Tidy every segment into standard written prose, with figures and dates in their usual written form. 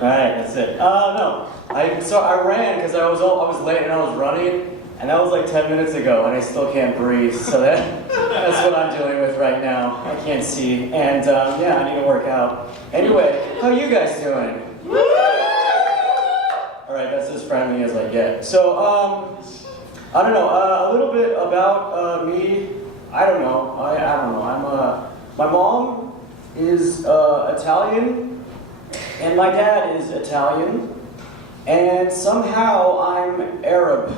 Right, that's it. No. I ran because I was late and I was running, and that was like 10 minutes ago, and I still can't breathe. So that's what I'm dealing with right now. I can't see, and yeah, I need to work out. Anyway, how you guys doing? All right, that's as friendly as I get. So, I don't know. A little bit about me. I don't know. I don't know. My mom is Italian, and my dad is Italian, and somehow I'm Arab.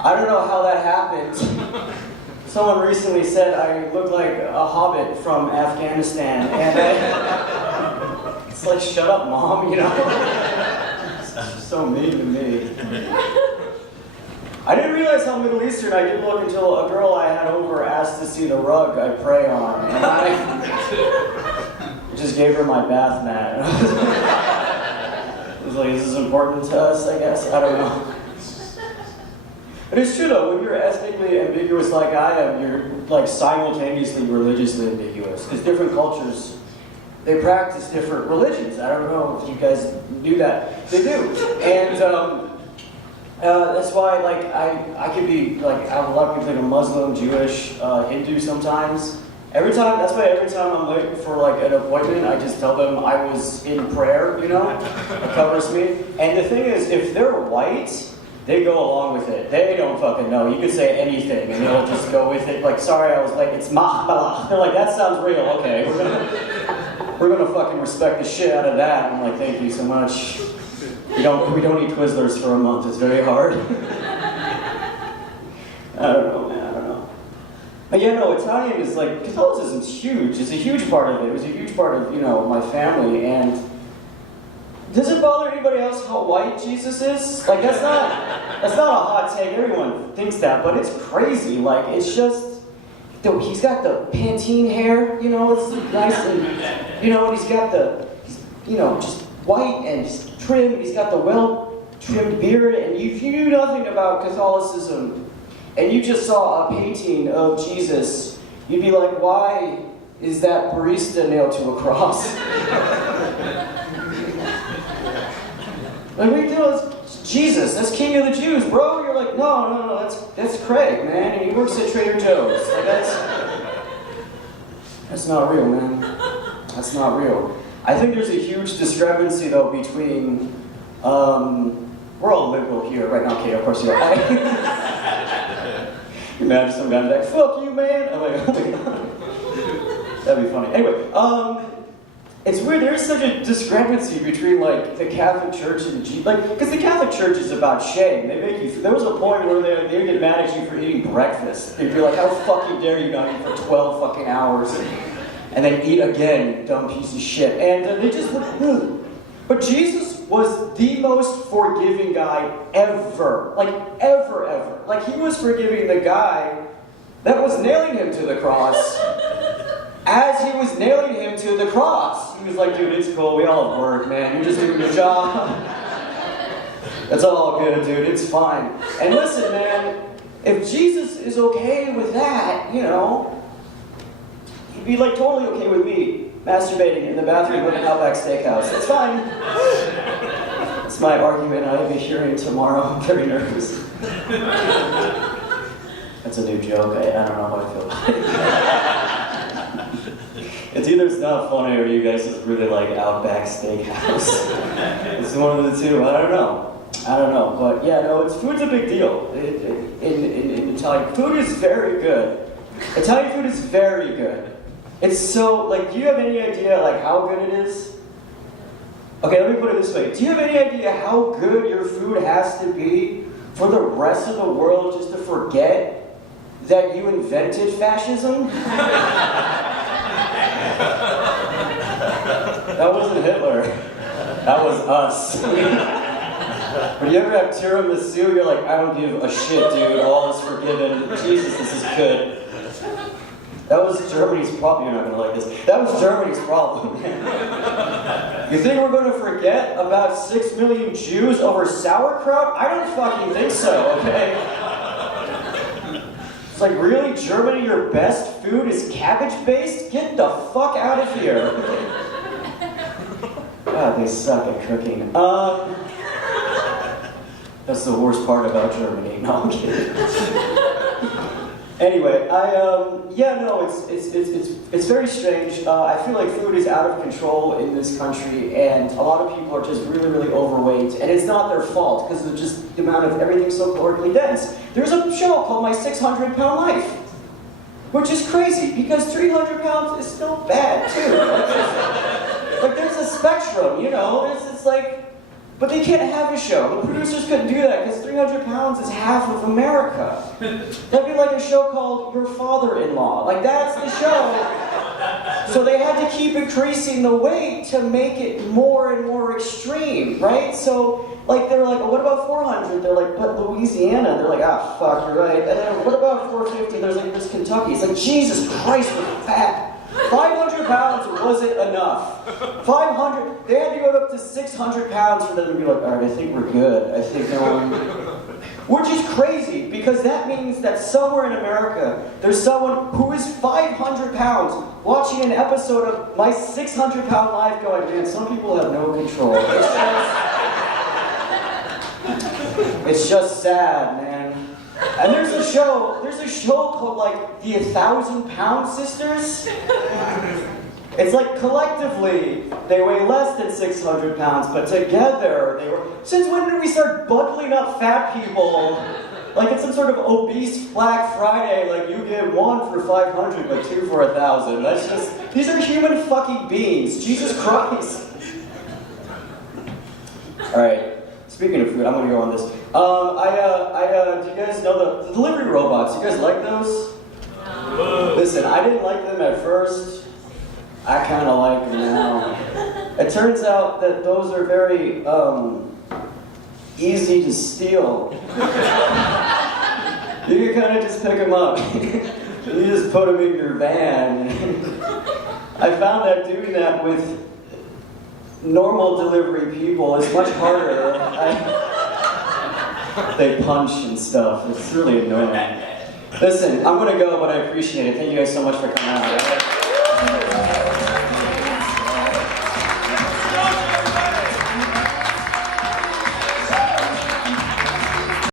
I don't know how that happened. Someone recently said I look like a hobbit from Afghanistan, and it's like, shut up, Mom, you know? It's so mean to me. I didn't realize how Middle Eastern I did look until a girl I had over asked to see the rug I pray on. And I just gave her my bath mat. I was like, this is important to us, I guess? I don't know. But it's true though, when you're ethnically ambiguous like I am, you're like simultaneously religiously ambiguous. Because different cultures, they practice different religions. I don't know if you guys knew that. They do. And that's why, like, I could be, like, I have a lot of people think I'm Muslim, Jewish, Hindu sometimes. That's why every time I'm late for, like, an appointment, I just tell them I was in prayer, you know? It covers me. And the thing is, if they're white, they go along with it. They don't fucking know. You could say anything, and they'll just go with it. Like, sorry, I was late. It's mahbala. They're like, that sounds real. Okay, we're gonna fucking respect the shit out of that. I'm like, thank you so much. We don't eat Twizzlers for a month. It's very hard. I don't know, man. I don't know. But yeah, no, Italian is like, Catholicism's huge. It's a huge part of it. It was a huge part of, you know, my family. And does it bother anybody else how white Jesus is? Like, that's not a hot take. Everyone thinks that, but it's crazy. Like, it's just, he's got the Pantene hair, you know, it's nice, and, you know, and he's got you know, just white and just trimmed. He's got the well-trimmed beard, and if you knew nothing about Catholicism, and you just saw a painting of Jesus, you'd be like, why is that barista nailed to a cross? Like, what are you doing? It's Jesus, that's King of the Jews, bro. You're like, no, that's Craig, man, and he works at Trader Joe's. Like, that's not real, man. That's not real. I think there's a huge discrepancy, though, between, we're all liberal here right now, okay, of course you are. You imagine some guy's like, fuck you, man. I'm like, oh my God. That'd be funny. Anyway, it's weird, there's such a discrepancy between, like, the Catholic Church and because the Catholic Church is about shame. They make you, there was a point where they would get mad at you for eating breakfast. They'd be like, how fucking dare you not eat for 12 fucking hours? And then eat again, dumb piece of shit. And they just would, But Jesus was the most forgiving guy ever. Like, ever. Like, he was forgiving the guy that was nailing him to the cross. As he was nailing him to the cross. He was like, dude, it's cool, we all have work, man. You're just doing your job. That's all good, dude, it's fine. And listen, man, if Jesus is okay with that, you know, he'd be like totally okay with me masturbating in the bathroom of an Outback Steakhouse. It's fine. That's my argument I have a hearing tomorrow. I'm very nervous. That's a new joke. I don't know how I feel about it. It's either it's not funny or you guys just really like Outback Steakhouse. It's one of the two. I don't know. But yeah, no, food's a big deal in Italian. Food is very good. Italian food is very good. It's so, like, do you have any idea, like, how good it is? Okay, let me put it this way. Do you have any idea how good your food has to be for the rest of the world just to forget that you invented fascism? That wasn't Hitler. That was us. When you ever have tiramisu, you're like, I don't give a shit, dude. All is forgiven. Jesus, this is good. That was Germany's problem. You're not going to like this. That was Germany's problem, man. You think we're going to forget about 6 million Jews over sauerkraut? I don't fucking think so, okay? It's like, really? Germany, your best food is cabbage-based? Get the fuck out of here. God, they suck at cooking. That's the worst part about Germany. No, I'm kidding. Anyway, it's very strange. I feel like food is out of control in this country, and a lot of people are just really, really overweight, and it's not their fault, because of just the amount of everything's so calorically dense. There's a show called My 600-Pound Life, which is crazy, because 300 pounds is still bad, too. Like, there's a spectrum, you know? It's like, but they can't have a show. The producers couldn't do that because 300 pounds is half of America. That'd be like a show called Your Father-in-Law. Like, that's the show. So they had to keep increasing the weight to make it more and more extreme, right? So, like, they're like, oh, what about 400? They're like, but Louisiana. They're like, ah, fuck, you're right. And then, what about 450? There's like, this Kentucky. It's like, Jesus Christ, we're fat. 500 pounds wasn't enough. 500, they had to go up to 600 pounds for them to be like, all right, I think we're good. I think no one... Which is crazy, because that means that somewhere in America, there's someone who is 500 pounds watching an episode of My 600-Pound Life going, man, some people have no control. It's just sad, man. And there's a show called like the 1,000-Pound Sisters. It's like collectively, they weigh less than 600 pounds, but together they were... Since when did we start bundling up fat people? Like it's some sort of obese Black Friday, like you get 1 for 500, but 2 for 1,000. That's just... These are human fucking beings. Jesus Christ. Alright. Speaking of food, I'm gonna go on this. Do you guys know the delivery robots? You guys like those? No. Listen, I didn't like them at first. I kind of like them now. It turns out that those are very easy to steal. You can kind of just pick them up. You just put them in your van. I found that doing that with normal delivery people is much harder. They punch and stuff. It's really annoying. Listen, I'm gonna go, but I appreciate it. Thank you guys so much for coming out.